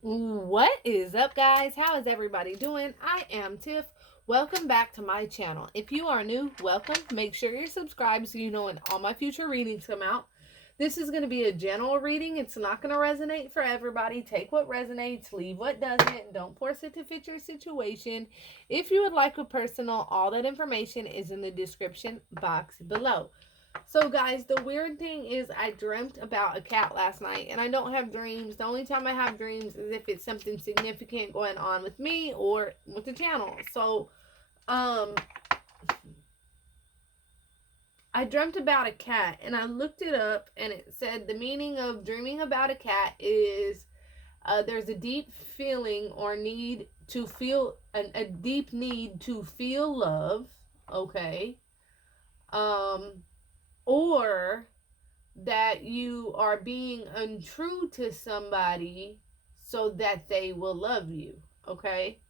What is up, guys? How is everybody doing? I am Tiff. Welcome back to my channel. If you are new, welcome. Make sure you're subscribed so you know when all my future readings come out. This is going to be a general reading. It's not going to resonate for everybody. Take what resonates, leave what doesn't. Don't force it to fit your situation. If you would like a personal, all that information is in the description box below. So, guys, the weird thing is I dreamt about a cat last night, and I don't have dreams. The only time I have dreams is if it's something significant going on with me or with the channel. So, um, I dreamt about a cat, and I looked it up, and it said the meaning of dreaming about a cat is there's a deep feeling or need to feel, a deep need to feel love, okay? Um, or that you are being untrue to somebody so that they will love you, okay?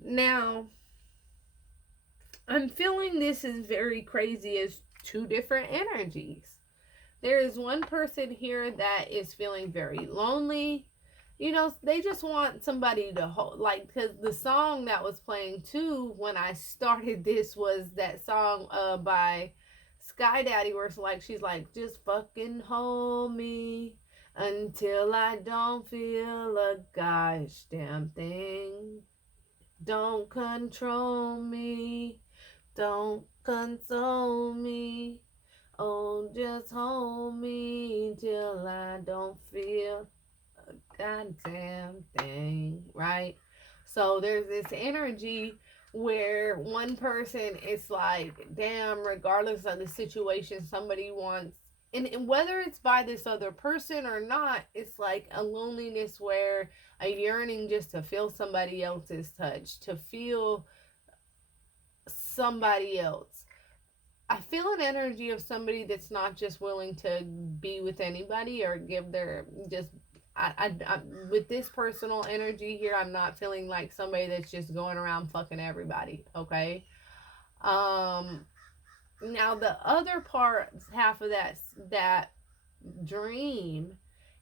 Now, I'm feeling this is very crazy as two different energies. There is one person here that is feeling very lonely. You know, they just want somebody to hold, like, because the song that was playing too when I started this was that song by Sky Daddy, where it's like she's like, just fucking hold me until I don't feel a gosh damn thing. Don't control me. Don't console me. Oh, just hold me till I don't feel a goddamn thing, right? So there's this energy where one person is like, damn, regardless of the situation, somebody wants, and whether it's by this other person or not, it's like a loneliness where a yearning just to feel somebody else's touch, to feel somebody else. I feel an energy of somebody that's not just willing to be with anybody or give their just. With this personal energy here, I'm not feeling like somebody that's just going around fucking everybody. Okay. Um. Now the other part, half of that dream,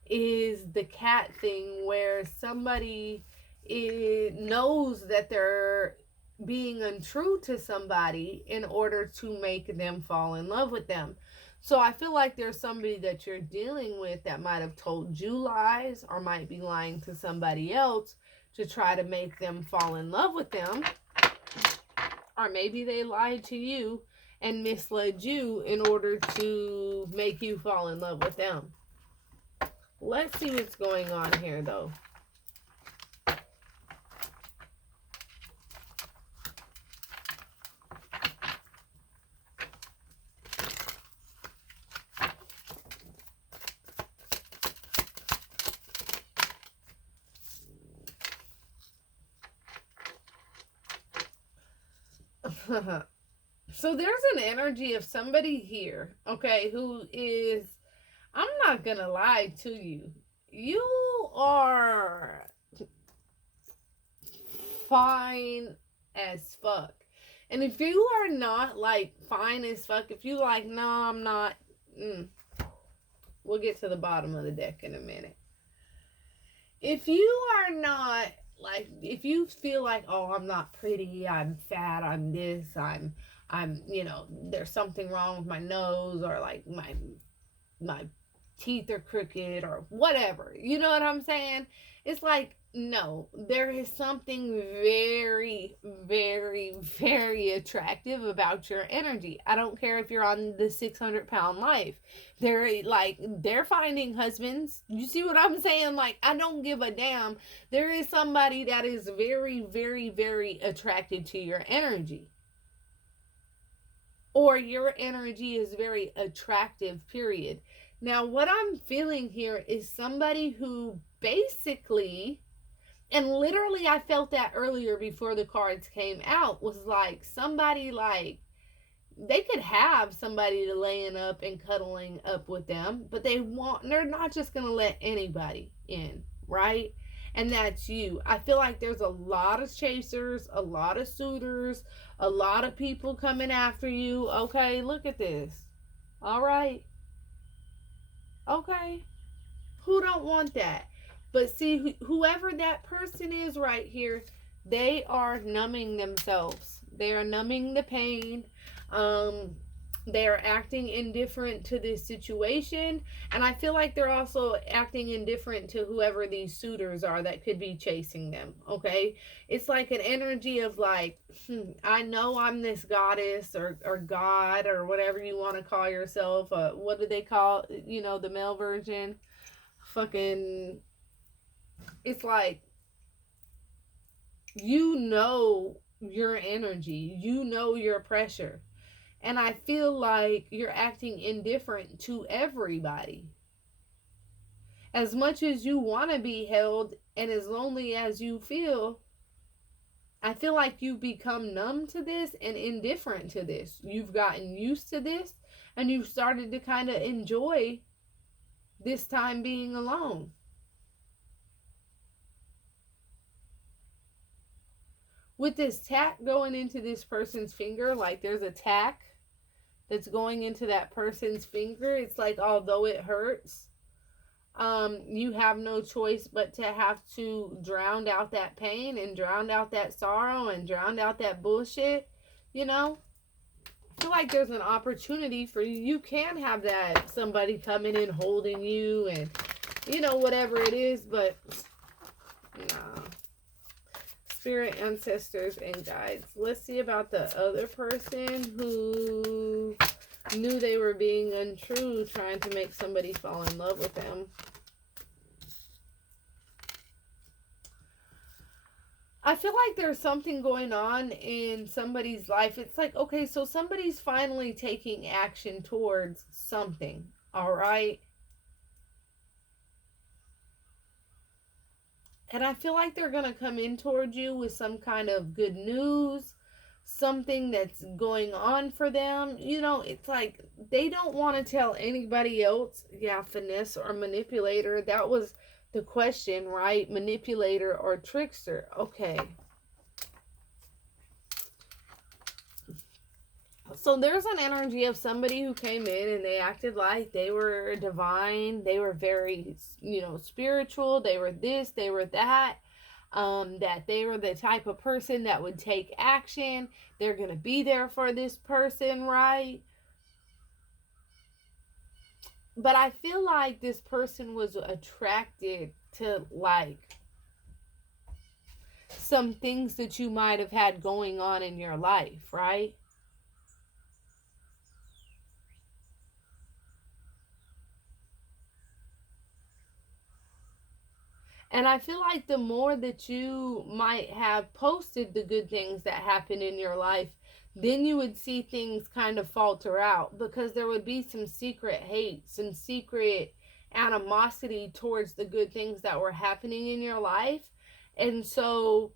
is the cat thing where somebody knows that they're being untrue to somebody in order to make them fall in love with them. So I feel like there's somebody that you're dealing with that might have told you lies or might be lying to somebody else to try to make them fall in love with them. Or maybe they lied to you and misled you in order to make you fall in love with them. Let's see what's going on here, though. So there's an energy of somebody here, okay, who is, I'm not gonna lie to you. You are fine as fuck. And if you are not like fine as fuck, if you like, no, I'm not, we'll get to the bottom of the deck in a minute. If you are not like, if you feel like, oh, I'm not pretty, I'm fat, I'm this, I'm, there's something wrong with my nose, or like my teeth are crooked or whatever. You know what I'm saying? It's like, no, there is something very, very, very attractive about your energy. I don't care if you're on the 600-pound life. They're finding husbands. You see what I'm saying? Like, I don't give a damn. There is somebody that is very, very, very attracted to your energy. Or your energy is very attractive, period. Now, what I'm feeling here is somebody who basically, and literally I felt that earlier before the cards came out, was like somebody, like they could have somebody to laying up and cuddling up with them, but they're not just gonna let anybody in, right? And that's you. I feel like there's a lot of chasers, a lot of suitors, a lot of people coming after you. Okay, look at this. All right. Okay. Who don't want that? But see, whoever that person is right here, they are numbing themselves. They are numbing the pain. Um, they are acting indifferent to this situation. And I feel like they're also acting indifferent to whoever these suitors are that could be chasing them. Okay. It's like an energy of like, I know I'm this goddess or god or whatever you want to call yourself. What do they call, the male version? Fucking, it's like, your energy, your pressure. And I feel like you're acting indifferent to everybody. As much as you want to be held and as lonely as you feel, I feel like you've become numb to this and indifferent to this. You've gotten used to this and you've started to kind of enjoy this time being alone. With this tack going into this person's finger, like there's a tack that's going into that person's finger. It's like, although it hurts, you have no choice but to have to drown out that pain and drown out that sorrow and drown out that bullshit. I feel like there's an opportunity for you. You can have that somebody coming in holding you and whatever it is, but nah. Spirit, ancestors, and guides. Let's see about the other person who knew they were being untrue, trying to make somebody fall in love with them. I feel like there's something going on in somebody's life. It's like, okay, so somebody's finally taking action towards something, all right? And I feel like they're going to come in towards you with some kind of good news, something that's going on for them. It's like they don't want to tell anybody else. Yeah, finesse or manipulator. That was the question, right? Manipulator or trickster. Okay. So there's an energy of somebody who came in and they acted like they were divine. They were very, spiritual. They were this, they were that. That they were the type of person that would take action. They're going to be there for this person, right? But I feel like this person was attracted to, like, some things that you might have had going on in your life, right? And I feel like the more that you might have posted the good things that happened in your life, then you would see things kind of falter out because there would be some secret hate, some secret animosity towards the good things that were happening in your life. And so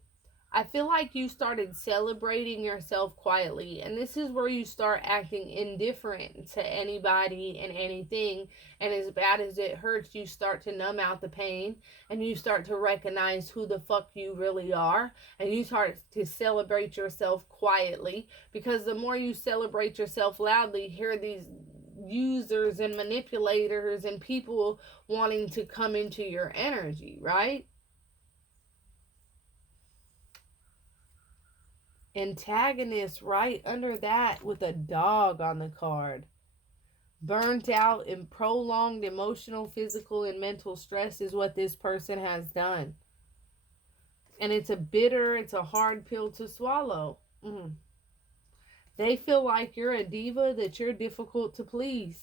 I feel like you started celebrating yourself quietly, and this is where you start acting indifferent to anybody and anything. And as bad as it hurts, you start to numb out the pain and you start to recognize who the fuck you really are, and you start to celebrate yourself quietly, because the more you celebrate yourself loudly, here are these users and manipulators and people wanting to come into your energy, right? Antagonist right under that with a dog on the card. Burnt out and prolonged emotional, physical, and mental stress is what this person has done. And it's a hard pill to swallow. They feel like you're a diva, that you're difficult to please,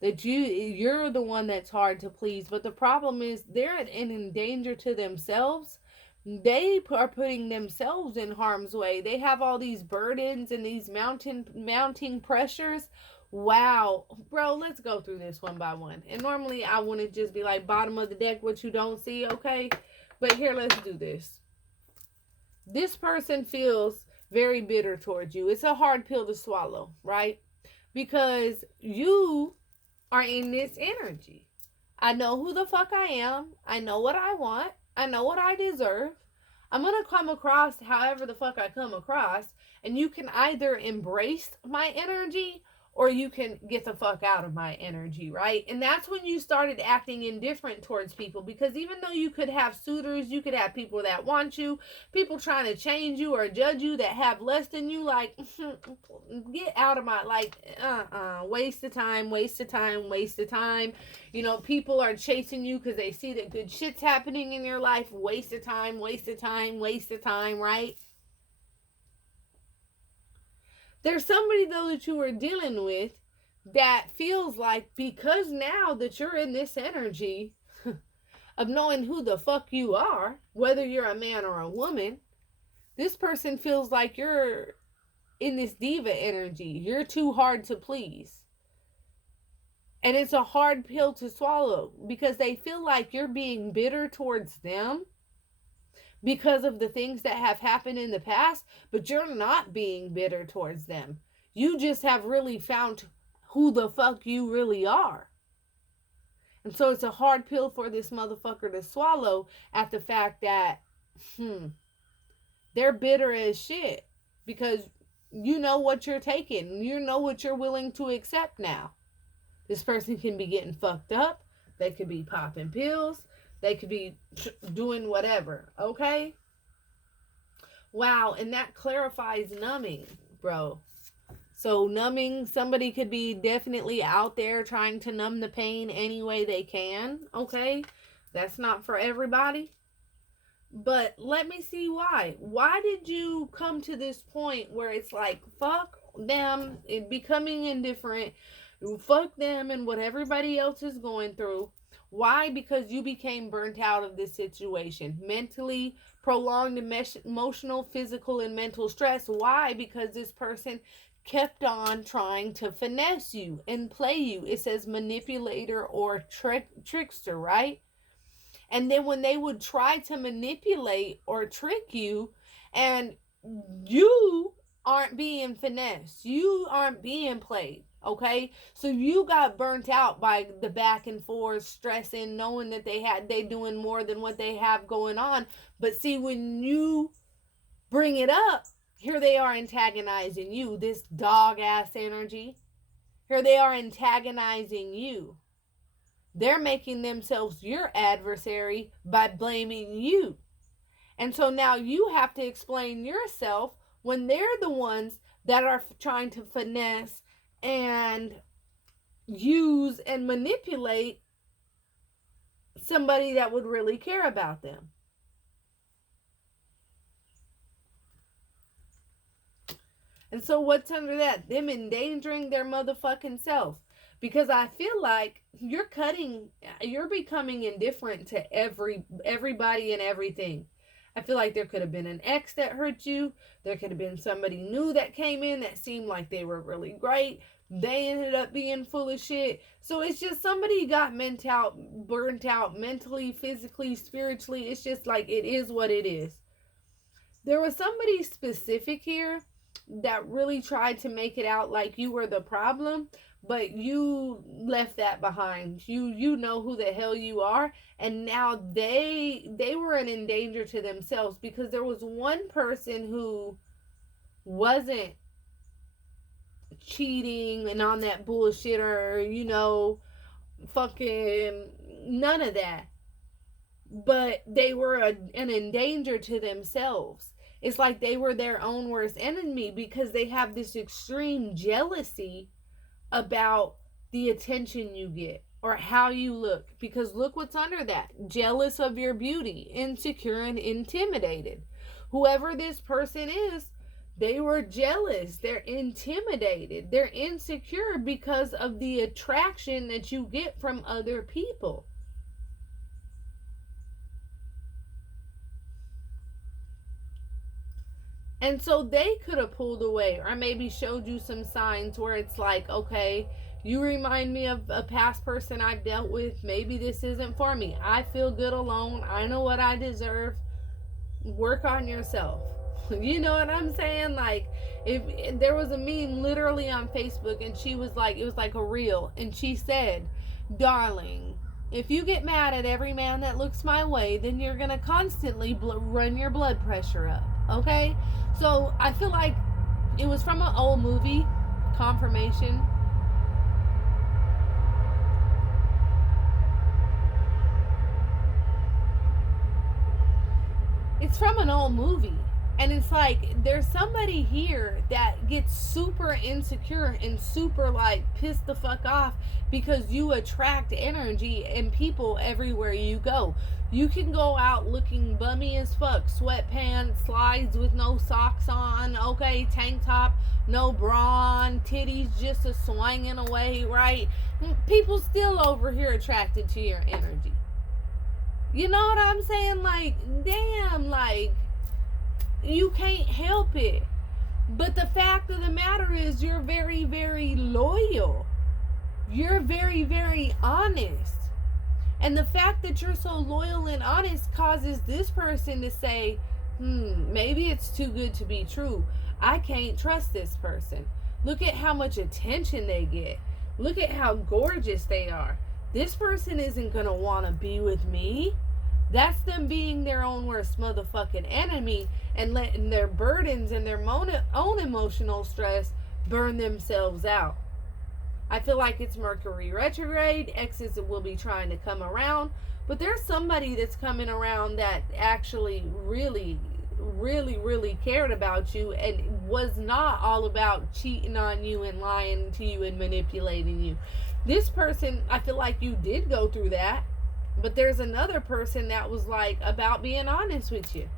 that you're the one that's hard to please. But the problem is they're in danger to themselves. They are putting themselves in harm's way. They have all these burdens and these mounting pressures. Wow, bro, let's go through this one by one. And normally I wouldn't just be like, bottom of the deck, what you don't see, okay? But here, let's do this. This person feels very bitter towards you. It's a hard pill to swallow, right? Because you are in this energy. I know who the fuck I am. I know what I want. I know what I deserve. I'm going to come across however the fuck I come across. And you can either embrace my energy or you can get the fuck out of my energy, right? And that's when you started acting indifferent towards people, because even though you could have suitors, you could have people that want you, people trying to change you or judge you that have less than you, like, get out of my, like, waste of time, waste of time, waste of time. You know, people are chasing you because they see that good shit's happening in your life. Waste of time, waste of time, waste of time, right? There's somebody, though, that you are dealing with that feels like, because now that you're in this energy of knowing who the fuck you are, whether you're a man or a woman, this person feels like you're in this diva energy. You're too hard to please. And it's a hard pill to swallow, because they feel like you're being bitter towards them because of the things that have happened in the past, but you're not being bitter towards them. You just have really found who the fuck you really are. And so it's a hard pill for this motherfucker to swallow at the fact that, they're bitter as shit, because you know what you're taking. You know what you're willing to accept now. This person can be getting fucked up. They could be popping pills. They could be doing whatever, okay? Wow, and that clarifies numbing, bro. So numbing, somebody could be definitely out there trying to numb the pain any way they can, okay? That's not for everybody. But let me see why. Why did you come to this point where it's like, fuck them, it becoming indifferent, fuck them and what everybody else is going through? Why? Because you became burnt out of this situation. Mentally, prolonged emotional, physical, and mental stress. Why? Because this person kept on trying to finesse you and play you. It says manipulator or trickster, right? And then when they would try to manipulate or trick you, and you aren't being finessed, you aren't being played, okay? So you got burnt out by the back and forth, stressing, knowing that they doing more than what they have going on. But see, when you bring it up, here they are antagonizing you, this dog ass energy. Here they are antagonizing you. They're making themselves your adversary by blaming you. And so now you have to explain yourself when they're the ones that are trying to finesse and use and manipulate somebody that would really care about them. And so what's under that? Them endangering their motherfucking self. Because I feel like you're becoming indifferent to everybody and everything. I feel like there could have been an ex that hurt you. There could have been somebody new that came in that seemed like they were really great. They ended up being full of shit. So it's just somebody got burnt out mentally, physically, spiritually. It's just like, it is what it is. There was somebody specific here that really tried to make it out like you were the problem, but you left that behind. You know who the hell you are, and now they were in danger to themselves, because there was one person who wasn't cheating and on that bullshit, or fucking none of that, but they were an danger to themselves. It's like they were their own worst enemy, because they have this extreme jealousy about the attention you get or how you look. Because look what's under that. Jealous of your beauty, insecure and intimidated. Whoever this person is, they were jealous. They're intimidated. They're insecure because of the attraction that you get from other people. And so they could have pulled away, or maybe showed you some signs where it's like, okay, you remind me of a past person I've dealt with. Maybe this isn't for me. I feel good alone. I know what I deserve. Work on yourself. You know what I'm saying? Like, if there was a meme literally on Facebook, and she was like, it was like a reel, and she said, darling, if you get mad at every man that looks my way, then you're going to constantly run your blood pressure up. Okay? So I feel like it was from an old movie, Confirmation. It's from an old movie. And it's like there's somebody here that gets super insecure and super like pissed the fuck off because you attract energy and people everywhere you go. You can go out looking bummy as fuck, sweatpants, slides with no socks on, okay, tank top, no bra on, titties just a swinging away, right? People still over here attracted to your energy. You know what I'm saying? Like, damn, like, you can't help it. But the fact of the matter is, you're very, very loyal. You're very, very honest. And the fact that you're so loyal and honest causes this person to say, maybe it's too good to be true. I can't trust this person. Look at how much attention they get. Look at how gorgeous they are. This person isn't going to want to be with me. That's them being their own worst motherfucking enemy and letting their burdens and their own emotional stress burn themselves out. I feel like it's Mercury retrograde. Exes will be trying to come around. But there's somebody that's coming around that actually really, really, really cared about you and was not all about cheating on you and lying to you and manipulating you. This person, I feel like you did go through that. But there's another person that was like about being honest with you,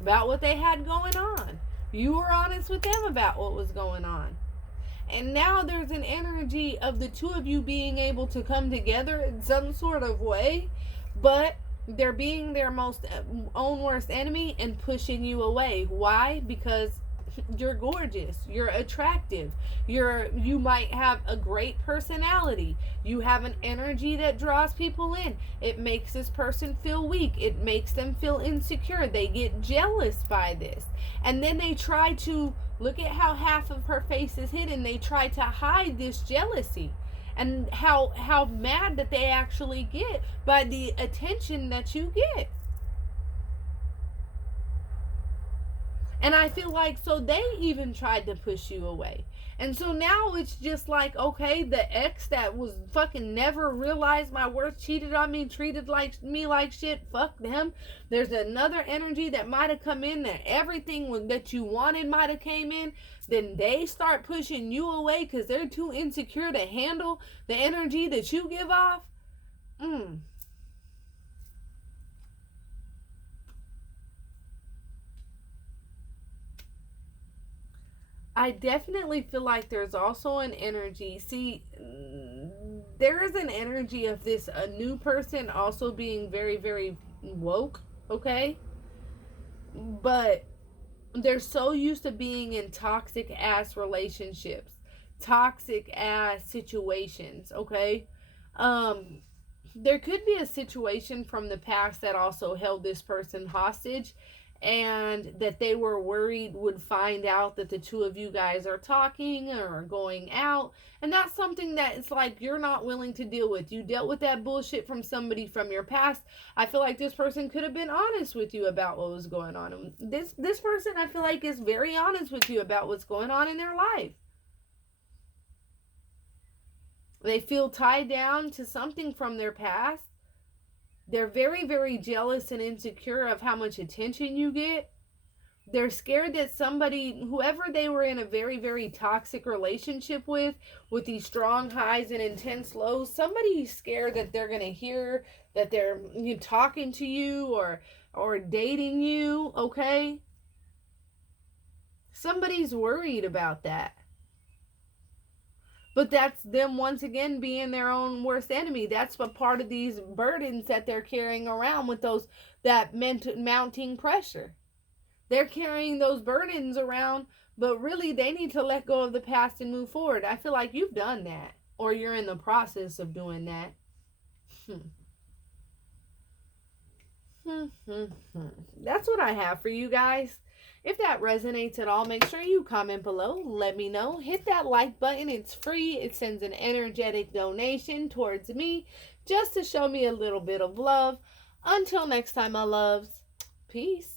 about what they had going on. You were honest with them about what was going on. And now there's an energy of the two of you being able to come together in some sort of way, but they're being their most own worst enemy and pushing you away. Why? Because you're gorgeous, you're attractive, you might have a great personality, you have an energy that draws people in. It makes this person feel weak, it makes them feel insecure, they get jealous by this, and then they try to look at how half of her face is hidden. They try to hide this jealousy and how mad that they actually get by the attention that you get. And I feel like, so they even tried to push you away. And so now it's just like, okay, the ex that was fucking never realized my worth, cheated on me, treated me like shit, fuck them. There's another energy that might have come in, that everything that you wanted might have came in. Then they start pushing you away because they're too insecure to handle the energy that you give off. I definitely feel like there's also an energy. See, there is an energy of this, a new person also being very, very woke, okay? But they're so used to being in toxic ass relationships, toxic ass situations, okay? There could be a situation from the past that also held this person hostage, and that they were worried would find out that the two of you guys are talking or going out. And that's something that it's like you're not willing to deal with. You dealt with that bullshit from somebody from your past. I feel like this person could have been honest with you about what was going on. And this person, I feel like, is very honest with you about what's going on in their life. They feel tied down to something from their past. They're very, very jealous and insecure of how much attention you get. They're scared that somebody, whoever they were in a very, very toxic relationship with these strong highs and intense lows, somebody's scared that they're going to hear that they're talking to you or dating you, okay? Somebody's worried about that. But that's them once again being their own worst enemy. That's what part of these burdens that they're carrying around with that mounting pressure. They're carrying those burdens around, but really they need to let go of the past and move forward. I feel like you've done that, or you're in the process of doing that. That's what I have for you guys. If that resonates at all, make sure you comment below. Let me know. Hit that like button. It's free. It sends an energetic donation towards me just to show me a little bit of love. Until next time, my loves. Peace.